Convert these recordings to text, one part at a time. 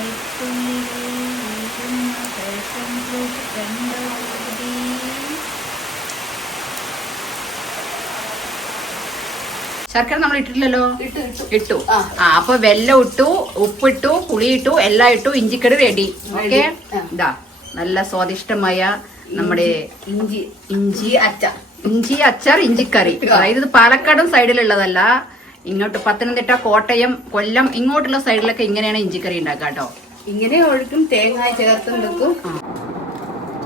കൈക്കുള്ളിൽ വീഴുന്ന ശർക്കര നമ്മൾ ഇട്ടിട്ടില്ലല്ലോ? ഇട്ടു. ആ. അപ്പൊ വെല്ലം ഇട്ടു ഉപ്പിട്ടു പുളി ഇട്ടു എല്ലാം ഇട്ടു ഇഞ്ചിക്കറി റെഡി ഓക്കെ. ഇതാ നല്ല സ്വാദിഷ്ടമായ നമ്മുടെ ഇഞ്ചി. ഇഞ്ചി അച്ചാർ. ഇഞ്ചി അച്ചാർ ഇഞ്ചിക്കറി. അതായത് ഇത് പാലക്കാടും സൈഡിലുള്ളതല്ല ഇങ്ങോട്ട് പത്തനംതിട്ട കോട്ടയം കൊല്ലം ഇങ്ങോട്ടുള്ള സൈഡിലൊക്കെ ഇങ്ങനെയാണ് ഇഞ്ചിക്കറി ഉണ്ടാക്കുക കേട്ടോ. ഇങ്ങനെ ഒഴുക്കും തേങ്ങ ചേർത്തും വെക്കും.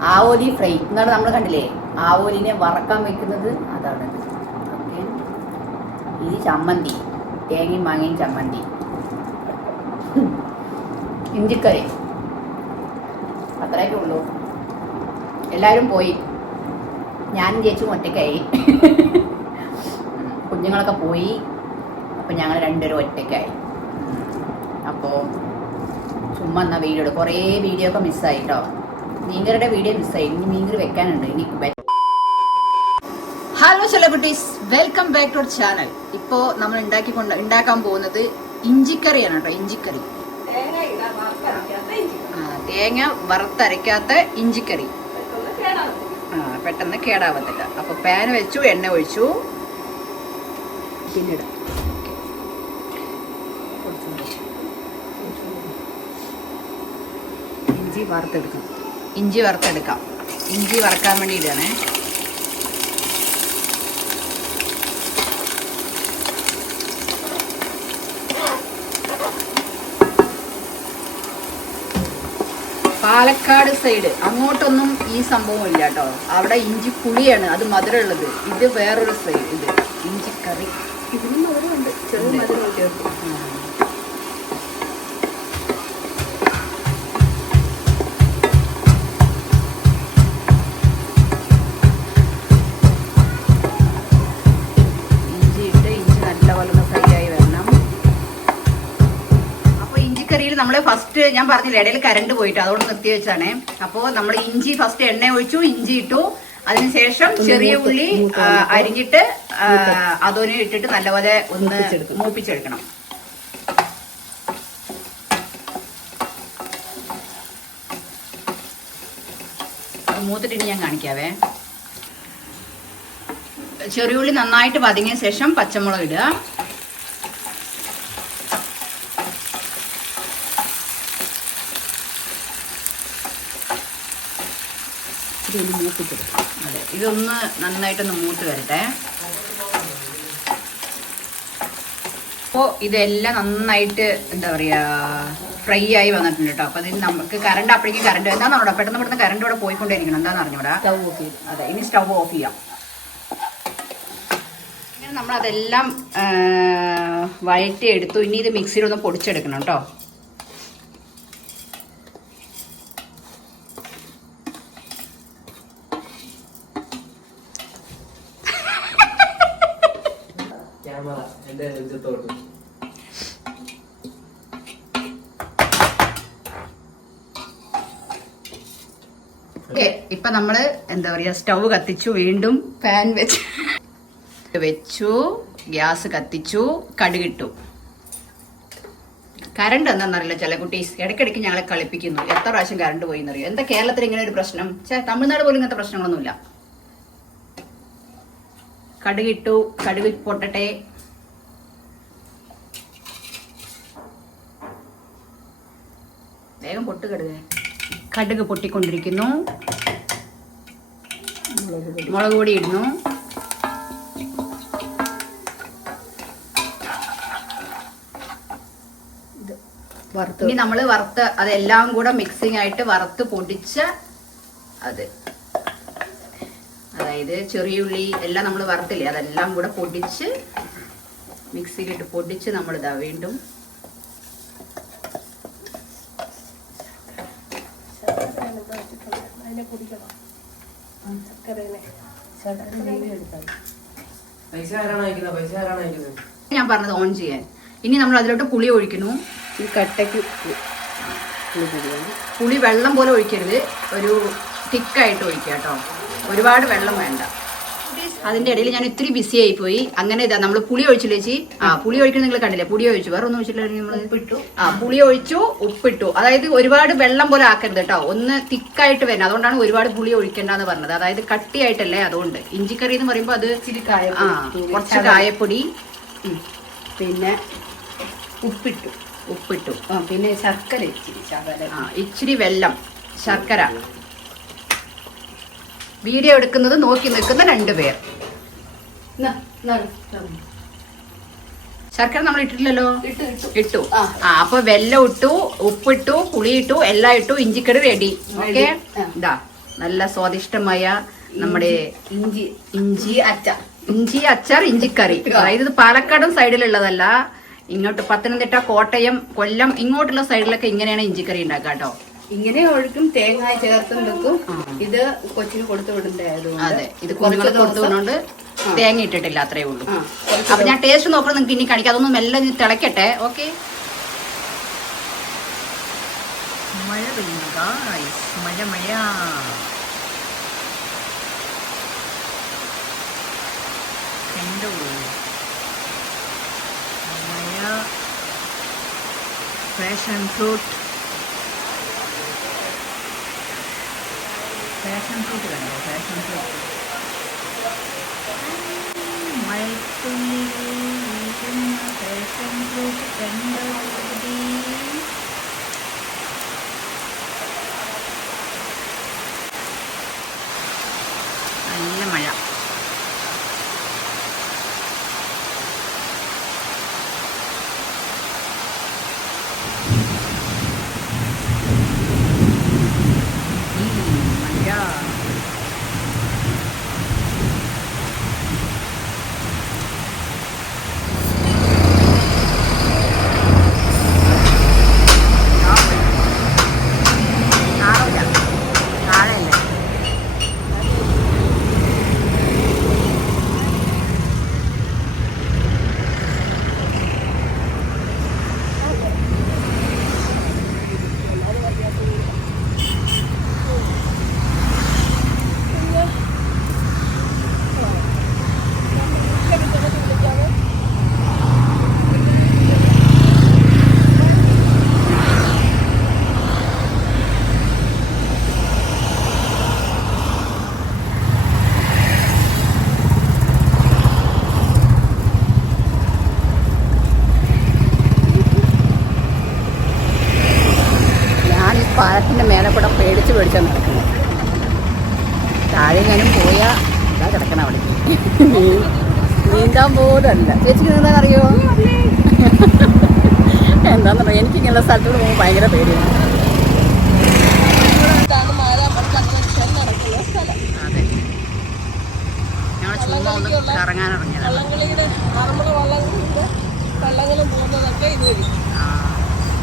ആവോലി ഫ്രൈ. എന്നാണ് നമ്മൾ കണ്ടില്ലേ? ആവോലിനെ വറക്കാൻ വെക്കുന്നത് അതാണ്. ഓക്കെ. ഇത് ചമ്മന്തി. തേങ്ങയും മാങ്ങയും ചമ്മന്തി. ഇഞ്ചിക്കറി. അത്രയൊക്കെ ഉള്ളൂ. എല്ലാവരും പോയി. ഞാനും ചേച്ചും ഒറ്റയ്ക്കായി. കുഞ്ഞുങ്ങളൊക്കെ പോയി. അപ്പം ഞങ്ങൾ രണ്ടുപേരും ഒറ്റയ്ക്കായി. അപ്പോൾ ചുമ്മാ എന്നാ വീഡിയോ കുറേ വീഡിയോ ഒക്കെ മിസ്സായി കേട്ടോ മീൻകറിയുടെ വീഡിയോ മിസ്സായി ഇനി മീൻകറി വെക്കാനുണ്ട്. ഇനി hello celebrities welcome back to channel ഇപ്പോൾ നമ്മൾ ഉണ്ടാക്കിക്കൊണ്ട് ഉണ്ടാക്കാൻ പോകുന്നത് ഇഞ്ചിക്കറിയാണ് കേട്ടോ ഇഞ്ചിക്കറി. തേങ്ങ വറുത്തരയ്ക്കാത്ത ഇഞ്ചിക്കറി. ആ പെട്ടെന്ന് കേടാവത്തില്ല. അപ്പോൾ പാൻ വെച്ചു എണ്ണ ഒഴിച്ചു. പിന്നീട് വറുത്തെടുക്കാം. ഇഞ്ചി വറുത്തെടുക്കാം. ഇഞ്ചി വറക്കാൻ വേണ്ടി ഇടുകയാണേ. പാലക്കാട് സൈഡ് അങ്ങോട്ടൊന്നും ഈ സംഭവം ഇല്ല കേട്ടോ. അവിടെ ഇഞ്ചി പുളിയാണ് അത് മധുരമുള്ളത്. ഇത് വേറൊരു സൈഡ് ഇത് ഇഞ്ചിക്കറി ഇതിനും മധുരമുണ്ട്. ചെറിയ. മധുരം ചേർക്കും അപ്പോൾ നമ്മൾ ഫസ്റ്റ് ഞാൻ പറഞ്ഞില്ല ഇടയിൽ കരണ്ട് പോയിട്ട് അതുകൊണ്ട് നിർത്തി വെച്ചാണ്. അപ്പോ നമ്മൾ ഇഞ്ചി ഫസ്റ്റ് എണ്ണ ഒഴിച്ചു ഇഞ്ചി ഇട്ടു. അതിനുശേഷം ചെറിയ ഉള്ളി അരിഞ്ഞിട്ട് അതൊന്ന് ഇട്ടിട്ട് നല്ലപോലെ ഒന്ന് മൂപ്പിച്ചെടുക്കണം. മൂപ്പിച്ചെടുക്കണം. അത് മൂത്തിട്ട് ഇനി ഞാൻ കാണിക്കാവേ. ചെറിയുള്ളി നന്നായിട്ട് പതുങ്ങിയ ശേഷം പച്ചമുളക് ഇടുക. ഇതൊന്ന് മൂപ്പിച്ചെടുക്കും. അതെ ഇതൊന്ന് നന്നായിട്ടൊന്ന് മൂത്ത് വരട്ടെ. അപ്പോൾ ഇതെല്ലാം നന്നായിട്ട് എന്താ പറയാ ഫ്രൈ ആയി വന്നിട്ടുണ്ട് കേട്ടോ. അപ്പോൾ ഇതിന് നമുക്ക് കറണ്ട് അപ്പോഴേക്ക് കറണ്ട് എന്താണെന്ന് പറഞ്ഞോ പെട്ടെന്ന് പെട്ടെന്ന് കറണ്ട് ഇവിടെ പോയിക്കൊണ്ടിരിക്കണം എന്താണെന്ന് അറിഞ്ഞൂടാ? സ്റ്റൗ ഓഫ് ചെയ്യും. അതെ ഇനി സ്റ്റവ് ഓഫ് ചെയ്യാം. അതെല്ലാം വഴറ്റി എടുത്തു ഇനി ഇത് മിക്സിയിലൊന്ന് പൊടിച്ചെടുക്കണം കേട്ടോ. ഓക്കെ ഇപ്പൊ നമ്മൾ എന്താ പറയാ സ്റ്റൗ കത്തിച്ചു വീണ്ടും പാൻ വെച്ച് വെച്ചു ഗ്യാസ് കത്തിച്ചു കടുകിട്ടു കറണ്ട് എന്താണെന്നറിയില്ല ചില കുട്ടീസ്. ഇടയ്ക്കിടയ്ക്ക് ഞങ്ങളെ കളിപ്പിക്കുന്നു. എത്ര പ്രാവശ്യം കറണ്ട് പോയി എന്നറിയോ എന്താ കേരളത്തിൽ ഇങ്ങനെ ഒരു പ്രശ്നം? തമിഴ്നാട് പോലും ഇങ്ങനത്തെ പ്രശ്നങ്ങളൊന്നുമില്ല. കടുകിട്ടു കടുക് പൊട്ടട്ടെ. വേഗം പൊട്ട് കടുക്. കടുക് പൊട്ടിക്കൊണ്ടിരിക്കുന്നു. മുളക് പൊടി ഇടുന്നു. ഇനി നമ്മൾ വറുത്ത് അതെല്ലാം കൂടെ മിക്സിംഗ് ആയിട്ട് വറുത്ത് പൊടിച്ച അത്. അതായത് ചെറിയുള്ളി എല്ലാം നമ്മൾ വറുത്തില്ലേ അതെല്ലാം കൂടെ പൊടിച്ച് മിക്സിയിലിട്ട് പൊടിച്ച് നമ്മൾ ഇതാ വീണ്ടും പൈസ കുടിക്കണം ഞാൻ പറഞ്ഞത് ഓൺ ചെയ്യാൻ. ഇനി നമ്മൾ അതിലോട്ട് പുളി ഒഴിക്കുന്നു. ഈ കട്ടയ്ക്ക് പുളി വെള്ളം പോലെ ഒഴിക്കരുത്. ഒരു തിക്കായിട്ട് ഒഴിക്കുക കേട്ടോ. ഒരുപാട് വെള്ളം വേണ്ട. അതിന്റെ ഇടയിൽ ഞാൻ ഇത്തിരി ബിസി ആയി പോയി. അങ്ങനെ ഇതാ നമ്മൾ പുളി ഒഴിച്ചില്ലേ ചേച്ചി? ആ പുളി ഒഴിക്കുന്നത് നിങ്ങൾ കണ്ടില്ലേ? പുളി ഒഴിച്ചു. വേറെ ഒന്നും ഒഴിച്ചിട്ടില്ല നമ്മൾ ഉപ്പിട്ടു. ആ പുളി ഒഴിച്ചു ഉപ്പിട്ടു. അതായത് ഒരുപാട് വെള്ളം പോലെ ആക്കരുത് കേട്ടോ. ഒന്ന് തിക്കായിട്ട് വരണം. അതുകൊണ്ടാണ് ഒരുപാട് പുളി ഒഴിക്കേണ്ടെന്ന് പറഞ്ഞത്. അതായത് കട്ടിയായിട്ടല്ലേ അതുകൊണ്ട്. ഇഞ്ചിക്കറി എന്ന് പറയുമ്പോൾ അത് ആ കുറച്ച് കായപ്പൊടി. പിന്നെ ഉപ്പിട്ടു. ഉപ്പിട്ടു. ആ പിന്നെ ശർക്കര ഇച്ചിരി ശകലം ആ ഇച്ചിരി വെള്ളം ശർക്കര. വീഡിയോ എടുക്കുന്നത് നോക്കി നിൽക്കുന്ന രണ്ടുപേർ. ശർക്കര നമ്മൾ ഇട്ടില്ലല്ലോ ഇട്ടു ആ. അപ്പൊ വെല്ലം ഇട്ടു ഉപ്പിട്ടു പുളി ഇട്ടു എല്ലാം ഇട്ടു ഇഞ്ചിക്കറി റെഡി ഓക്കെ ഇതാ നല്ല സ്വാദിഷ്ടമായ നമ്മുടെ ഇഞ്ചി ഇഞ്ചി അച്ചാർ. ഇഞ്ചി അച്ചാർ ഇഞ്ചിക്കറി. അതായത് ഇത് പാലക്കാടും സൈഡിലുള്ളതല്ല. ഇങ്ങോട്ട് പത്തനംതിട്ട കോട്ടയം കൊല്ലം ഇങ്ങോട്ടുള്ള സൈഡിലൊക്കെ ഇങ്ങനെയാണ് ഇഞ്ചിക്കറി ഉണ്ടാക്കുക കേട്ടോ. ഇങ്ങനെ ഒഴുക്കും തേങ്ങ ചേർത്തും വെക്കും. ഇത് കൊച്ചിന് കൊടുത്തു വിടണ്ടായത് അതെ ഇത് കുറച്ച് കൊടുത്തു ആ. തേങ്ങ ഇട്ടിട്ടില്ല അത്രേ ഉള്ളൂ. അപ്പൊ ഞാൻ ടേസ്റ്റ് നോക്കണം നിങ്ങൾക്ക് ഇനി കാണിക്കാം അതൊന്നും മെല്ലെ തിളക്കട്ടെ. ഓക്കെ മഴ guys. മഴ മഴ. കണ്ടോ? മഴ. പാഷൻ ഫ്രൂട്ട് പാഷൻ ഫ്രൂട്ട് കണ്ടോ? പാഷൻ ഫ്രൂട്ട് മഴത്തുള്ളി വീഴുന്ന പാഷൻ ഫ്രൂട്ട് കണ്ടോ കുട്ടി? നല്ല മഴ ഈ മഴ നാളെ നാളെയല്ലേ ഞാൻ ഈ പാലത്തിന്റെ മേലെ കൂടെ പേടിച്ച് പേടിച്ചാണ് നടക്കുന്നത് താഴെ ഞാനും പോയാ ഇതാ കിടക്കണ അവിടെ നീ- നീന്താൻ പോലും അല്ല ചേച്ചിക്ക് നീന്താൻ അറിയോ? എന്താണെന്നറിയോ എനിക്ക് ഇങ്ങനെയുള്ള സ്ഥലത്തോട് പോകുമ്പോൾ ഭയങ്കര പേടിയാണ് അതെ ഞങ്ങൾ ചുമ്മാ ഒന്ന് കറങ്ങാൻ ഇറങ്ങിയതാണ് വള്ളംകളിയുടെ ആറന്മുള വള്ളംകളിയുടെ വള്ളങ്ങളും പോകുന്നതൊക്കെ ഇതുവഴി ആ.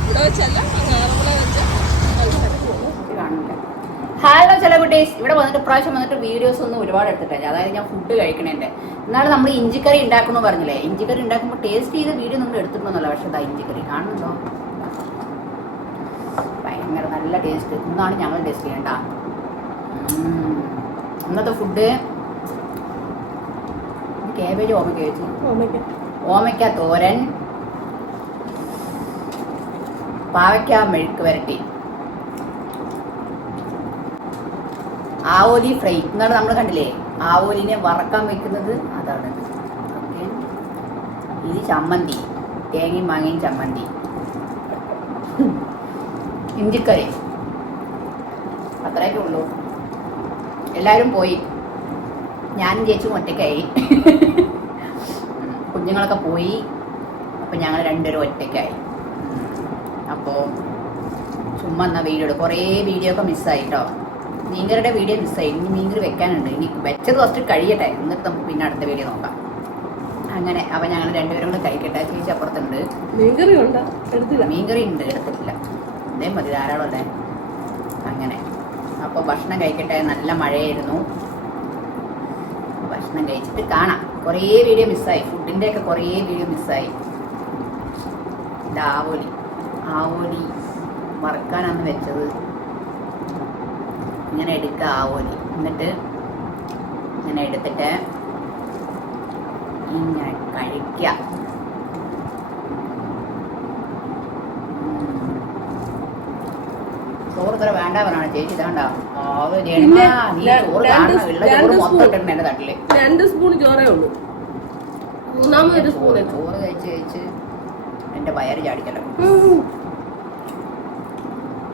ഇവിടെ വെച്ചല്ല അങ്ങ് ആറന്മുള വെച്ച് ഹലോ ചില കുട്ടീസ് ഇവിടെ വന്നിട്ട് പ്രാവശ്യം വന്നിട്ട് വീഡിയോസ് ഒന്നും ഒരുപാട് എടുത്തിട്ടില്ല. അതായത് ഞാൻ ഫുഡ് കഴിക്കണേന്റെ. എന്നാലും നമ്മൾ ഇഞ്ചിക്കറി ഉണ്ടാക്കണമെന്ന് പറഞ്ഞില്ലേ? ഇഞ്ചിക്കറി ഉണ്ടാക്കുമ്പോൾ ടേസ്റ്റ് ചെയ്ത വീഡിയോ നമ്മൾ എടുത്തിട്ടുണ്ടല്ലോ. പക്ഷെ അതാ ഇഞ്ചിക്കറി കാണുന്നുണ്ടോ? ഭയങ്കര നല്ല ടേസ്റ്റ് ഇന്നാണ് ഞങ്ങൾ ടേസ്റ്റ് ചെയ്യേണ്ട ഇന്നത്തെ ഫുഡ് കേബേജ് ഓമയ്ക്ക വെച്ചു ഓമയ്ക്ക തോരൻ പാവയ്ക്ക മെഴുക്ക് വരട്ടി. ആവോലി ഫ്രൈ. എന്നാണ് നമ്മൾ കണ്ടില്ലേ? ആവോലിനെ വറക്കാൻ വെക്കുന്നത് അതാണ്. ഇത് ചമ്മന്തി. തേങ്ങയും മാങ്ങയും ചമ്മന്തി. ഇഞ്ചിക്കറി. അത്രയൊക്കെ ഉള്ളൂ. എല്ലാവരും പോയി. ഞാനും ചേച്ചിയും ഒറ്റയ്ക്കായി. കുഞ്ഞുങ്ങളൊക്കെ പോയി. അപ്പം ഞങ്ങൾ രണ്ടുപേരും ഒറ്റയ്ക്കായി. അപ്പോൾ ചുമ്മാ എന്നാ വീഡിയോ കുറേ വീഡിയോ ഒക്കെ മിസ്സായി കേട്ടോ മീൻകറിയുടെ വീഡിയോ മിസ്സായി ഇനി മീൻകറി വെക്കാനുണ്ട്. ഇനി വെച്ചത് ഫസ്റ്റ് കഴിയട്ടെ. എന്നിട്ട് നമുക്ക് പിന്നെ അടുത്ത വീഡിയോ നോക്കാം. അങ്ങനെ അപ്പം ഞങ്ങൾ രണ്ടുപേരും കൂടെ കഴിക്കട്ടെ. ചേച്ചി അപ്പുറത്തുണ്ട്. മീൻകറി ഉണ്ടോ? എടുത്തില്ല. മീൻകറി ഉണ്ട്. എടുത്തിട്ടില്ല. ഇതേ മതി ധാരാളം അല്ലേ? അങ്ങനെ. അപ്പോൾ ഭക്ഷണം കഴിക്കട്ടെ. നല്ല മഴയായിരുന്നു. ഭക്ഷണം കഴിച്ചിട്ട് കാണാം. കുറേ വീഡിയോ മിസ്സായി ഫുഡിന്റെ ഒക്കെ കുറേ വീഡിയോ മിസ്സായി ഇത് ആവോലി. ആവോലി. മറക്കാനാന്ന് വെച്ചത്. ഇങ്ങനെ എടുക്കുക ആവോലി എന്നിട്ട് ഇങ്ങനെ എടുത്തിട്ട് ഇങ്ങനെ കഴിക്കുക ചോറ് ഇത്ര വേണ്ട പറഞ്ഞാണ് ചേച്ചി ഇതാണ്ട. രണ്ട് സ്പൂൺ. ചോറേ ഉള്ളൂ. മൂന്നാമതൊരു സ്പൂൺ ചോറ് കഴിച്ച് കഴിച്ച് എന്റെ വയറ് ചാടിക്കല്ലോ ഉം.